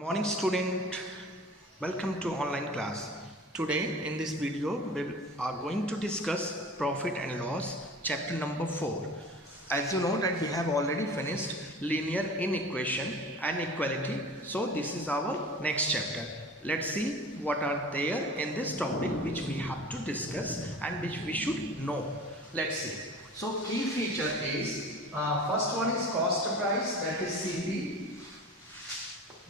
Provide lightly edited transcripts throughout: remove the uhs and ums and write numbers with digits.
Morning student, welcome to online class. Today in this video we are going to discuss profit and loss chapter number 4. As you know that we have already finished linear inequation and equality. So this is our next chapter. Let's see what are there in this topic which we have to discuss and which we should know. Let's see. So key feature is first one is cost price, that is CP.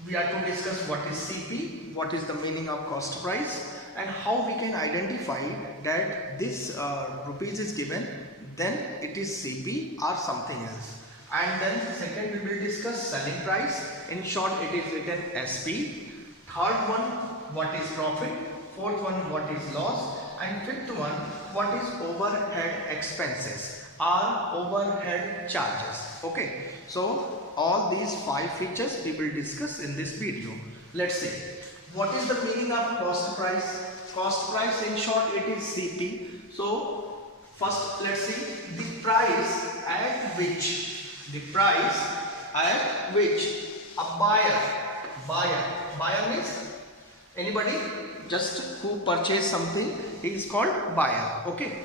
We are to discuss what is CP, what is the meaning of cost price, and how we can identify that this rupees is given, then it is CP or something else. And then second we will discuss selling price. In short it is written SP. Third one, what is profit. Fourth one, what is loss. And fifth one, what is overhead expenses or overhead charges. Okay, so all these 5 features we will discuss in this video. Let's see. What is the meaning of cost price? Cost price in short it is CP. So first let's see the price at which a buyer means anybody just who purchase something, he is called buyer. Okay,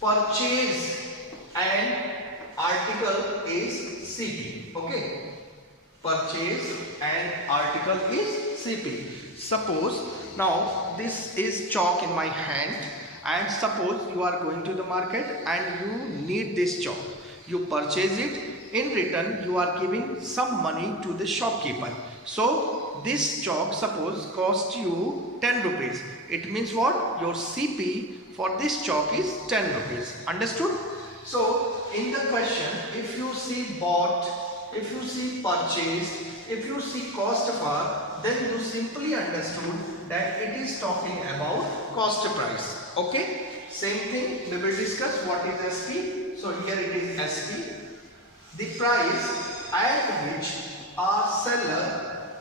purchase an article is CP. Okay, purchase an article is CP. Suppose now this is chalk in my hand, and suppose you are going to the market and you need this chalk. You purchase it. In return you are giving some money to the shopkeeper. So this chalk suppose cost you 10 rupees. It means what? Your CP for this chalk is 10 rupees. Understood? So in the question, if you see bought, if you see purchased, if you see cost for, then you simply understood that it is talking about cost price. Okay, same thing we will discuss what is SP. So here it is SP, the price at which a seller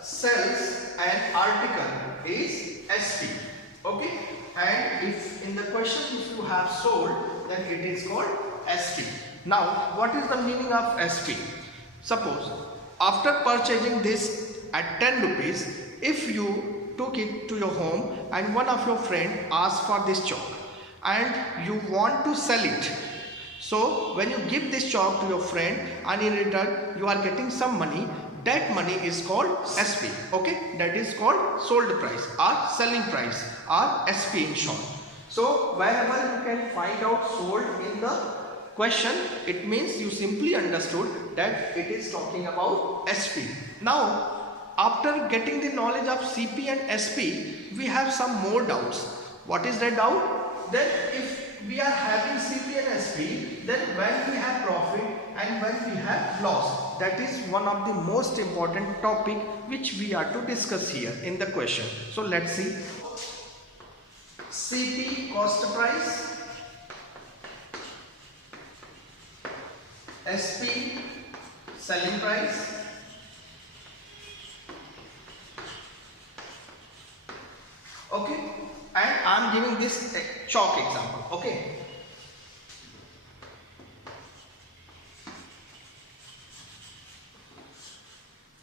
sells an article is SP. Okay, and if in the question if you have sold, then it is called SP. Now what is the meaning of SP? Suppose after purchasing this at 10 rupees, if you took it to your home and one of your friend asked for this chalk and you want to sell it, so when you give this chalk to your friend and in return you are getting some money, that money is called SP. Okay, that is called sold price or selling price or SP in short. So wherever you can find out sold in the question, it means you simply understood that it is talking about SP. Now after getting the knowledge of CP and SP, we have some more doubts. What is the doubt? Then if we are having CP and SP, then when we have profit and when we have loss, that is one of the most important topic which we are to discuss here in the question. So let's see. CP cost price, SP selling price, okay, and I am giving this chalk example. Okay,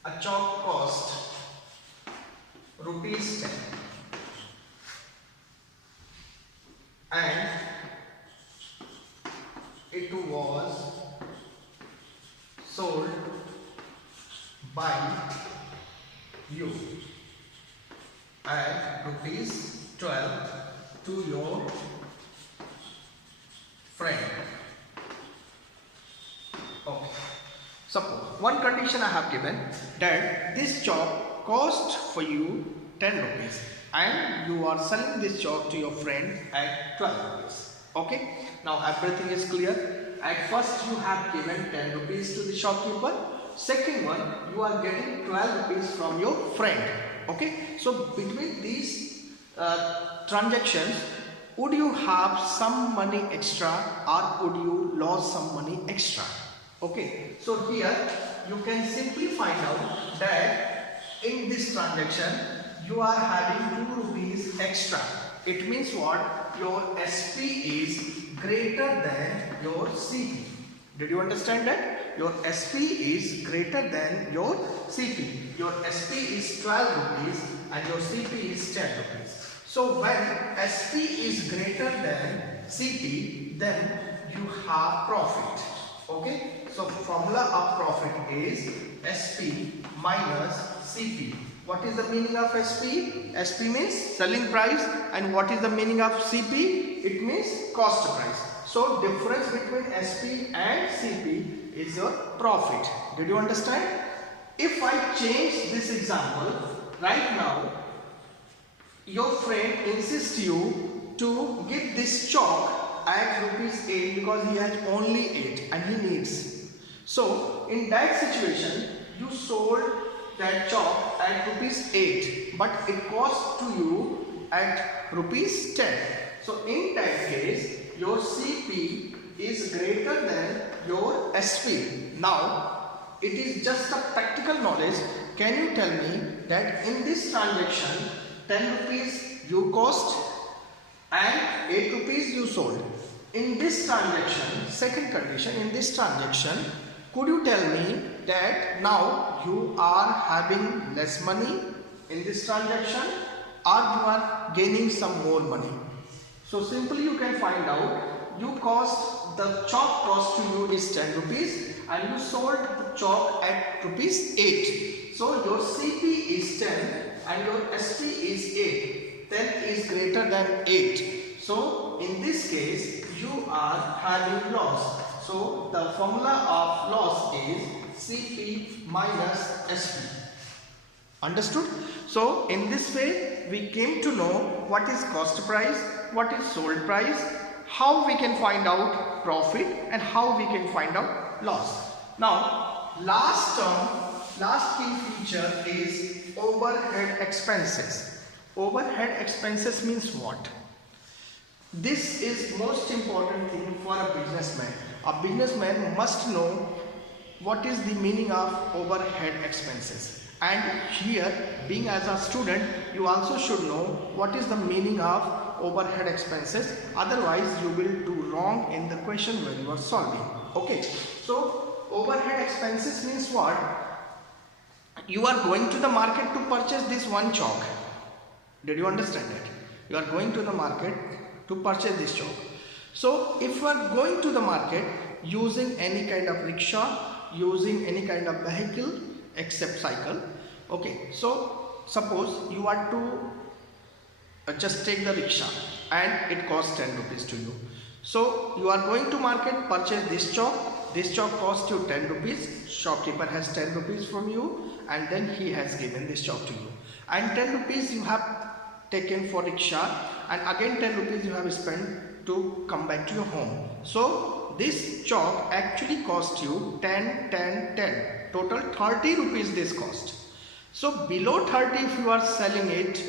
a chalk cost rupees 10 and it was sold by you at rupees 12 to your friend. Okay, suppose one condition I have given that this chalk cost for you 10 rupees and you are selling this chalk to your friend at 12 rupees. Okay, now everything is clear. At first you have given 10 rupees to the shopkeeper. Second one, you are getting 12 rupees from your friend. Okay, so between these transactions, would you have some money extra or would you lose some money extra? Okay, so here you can simply find out that in this transaction you are having 2 rupees extra. It means what? Your SP is greater than your CP. Did you understand that? your SP is greater than your CP. Your SP is 12 rupees and your CP is 10 rupees. So when SP is greater than CP, then you have profit. Okay, so formula of profit is SP minus CP. What is the meaning of SP? SP means selling price, and what is the meaning of CP? It means cost price. So difference between SP and CP is your profit. Did you understand? If I change this example, right now your friend insists you to get this chalk at rupees 8 because he has only 8 and he needs. So in that situation, you sold that chalk at rupees 8, but it cost to you at rupees 10. So in that case, your CP is greater than your SP. Now, it is just a practical knowledge. Can you tell me that in this transaction, 10 rupees you cost and 8 rupees you sold? In this transaction, second condition, in this transaction, could you tell me that now you are having less money in this transaction or you are gaining some more money? So simply you can find out, the chalk cost to you is 10 rupees and you sold the chalk at rupees 8. So your CP is 10 and your SP is 8. 10 is greater than 8. So in this case, you are having loss. So the formula of loss is CP minus SP. Understood? So in this way, we came to know what is cost price, what is sold price, how we can find out profit, and how we can find out loss. Now, last key feature is overhead expenses. Overhead expenses means what? This is most important thing for a businessman. A businessman must know what is the meaning of overhead expenses. And here, being as a student, you also should know what is the meaning of overhead expenses. Otherwise, you will do wrong in the question when you are solving. Okay. So, overhead expenses means what? You are going to the market to purchase this one chalk. Did you understand it? You are going to the market to purchase this chalk. So if you are going to the market using any kind of rickshaw, using any kind of vehicle except cycle, okay, so suppose you are to just take the rickshaw and it costs 10 rupees to you. So you are going to market, purchase this chalk costs you 10 rupees, shopkeeper has 10 rupees from you and then he has given this chalk to you, and 10 rupees you have taken for rickshaw and again 10 rupees you have spent to come back to your home. So this chalk actually cost you 10, 10, 10. Total 30 rupees this cost. So below 30 if you are selling it,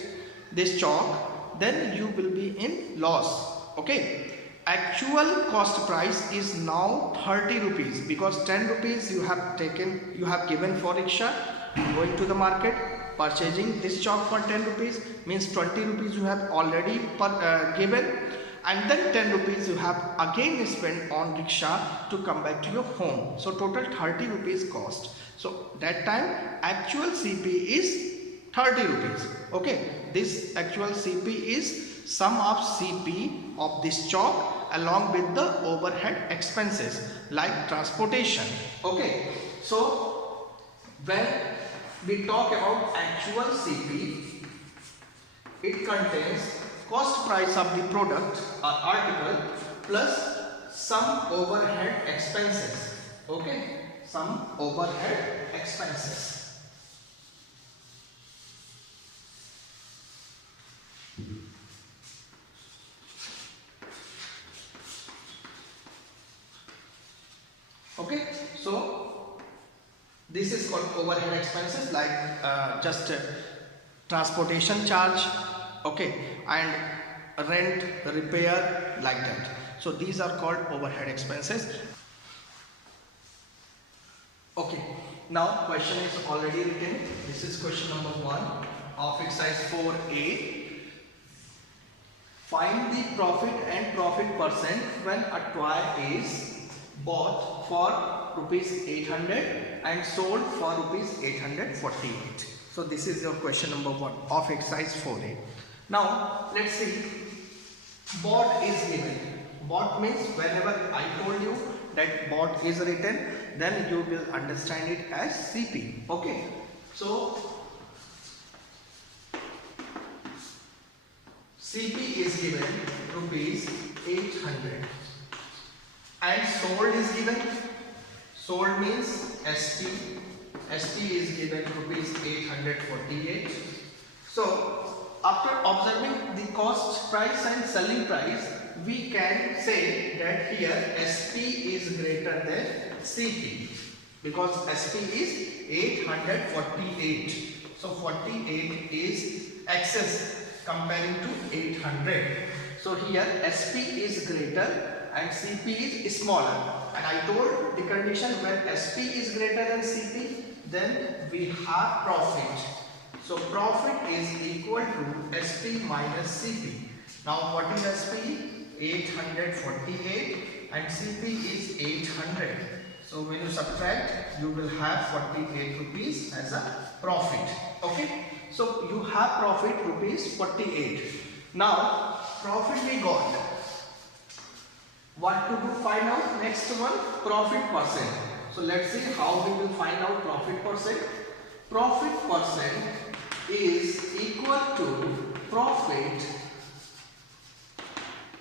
this chalk, then you will be in loss. Okay. Actual cost price is now 30 rupees because 10 rupees you have given for rickshaw, going to the market, purchasing this chalk for 10 rupees means 20 rupees you have already given, and then 10 rupees you have again spent on rickshaw to come back to your home. So total 30 rupees cost. So that time actual CP is 30 rupees. Okay, this actual CP is sum of CP of this chalk along with the overhead expenses like transportation. Okay, so when we talk about actual CP, it contains cost price of the product or article plus some overhead expenses. Okay, some overhead expenses. Okay, so this is called overhead expenses, like just transportation charge, okay, and rent, repair, like that. So these are called overhead expenses. Okay, now question is already written. This is question number 1 of exercise 4A. Find the profit and profit percent when a toy is bought for rupees 800 and sold for rupees 848. So this is your question number 1 of exercise 4A. Now let's see. Bought is given. Bought means whenever I told you that bought is written, then you will understand it as CP. Okay. So CP is given rupees 800 and sold is given. Sold means ST. ST is given rupees 848. So after observing the cost price and selling price, we can say that here SP is greater than CP because SP is 848. So 48 is excess comparing to 800. So here SP is greater and CP is smaller. And I told the condition when SP is greater than CP, then we have profit. So profit is equal to SP minus CP. Now what is SP? 848 and CP is 800. So when you subtract, you will have 48 rupees as a profit. Okay. So you have profit rupees 48. Now profit we got. What to do? Find out. Next one, profit percent. So let's see how we will find out profit percent. Profit percent is equal to profit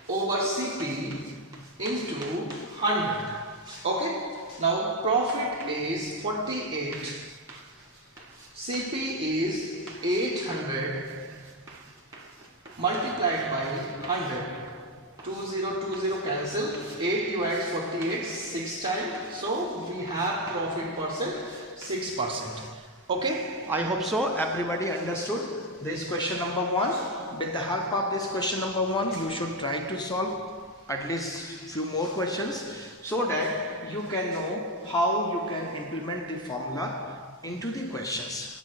over CP into 100. Okay. Now profit is 48. CP is 800 multiplied by 100. 20 cancel. 8 divides 48 6 times. So we have profit percent 6%. Okay. I hope so everybody understood this question number 1. With the help of this question number 1, you should try to solve at least few more questions so that you can know how you can implement the formula into the questions.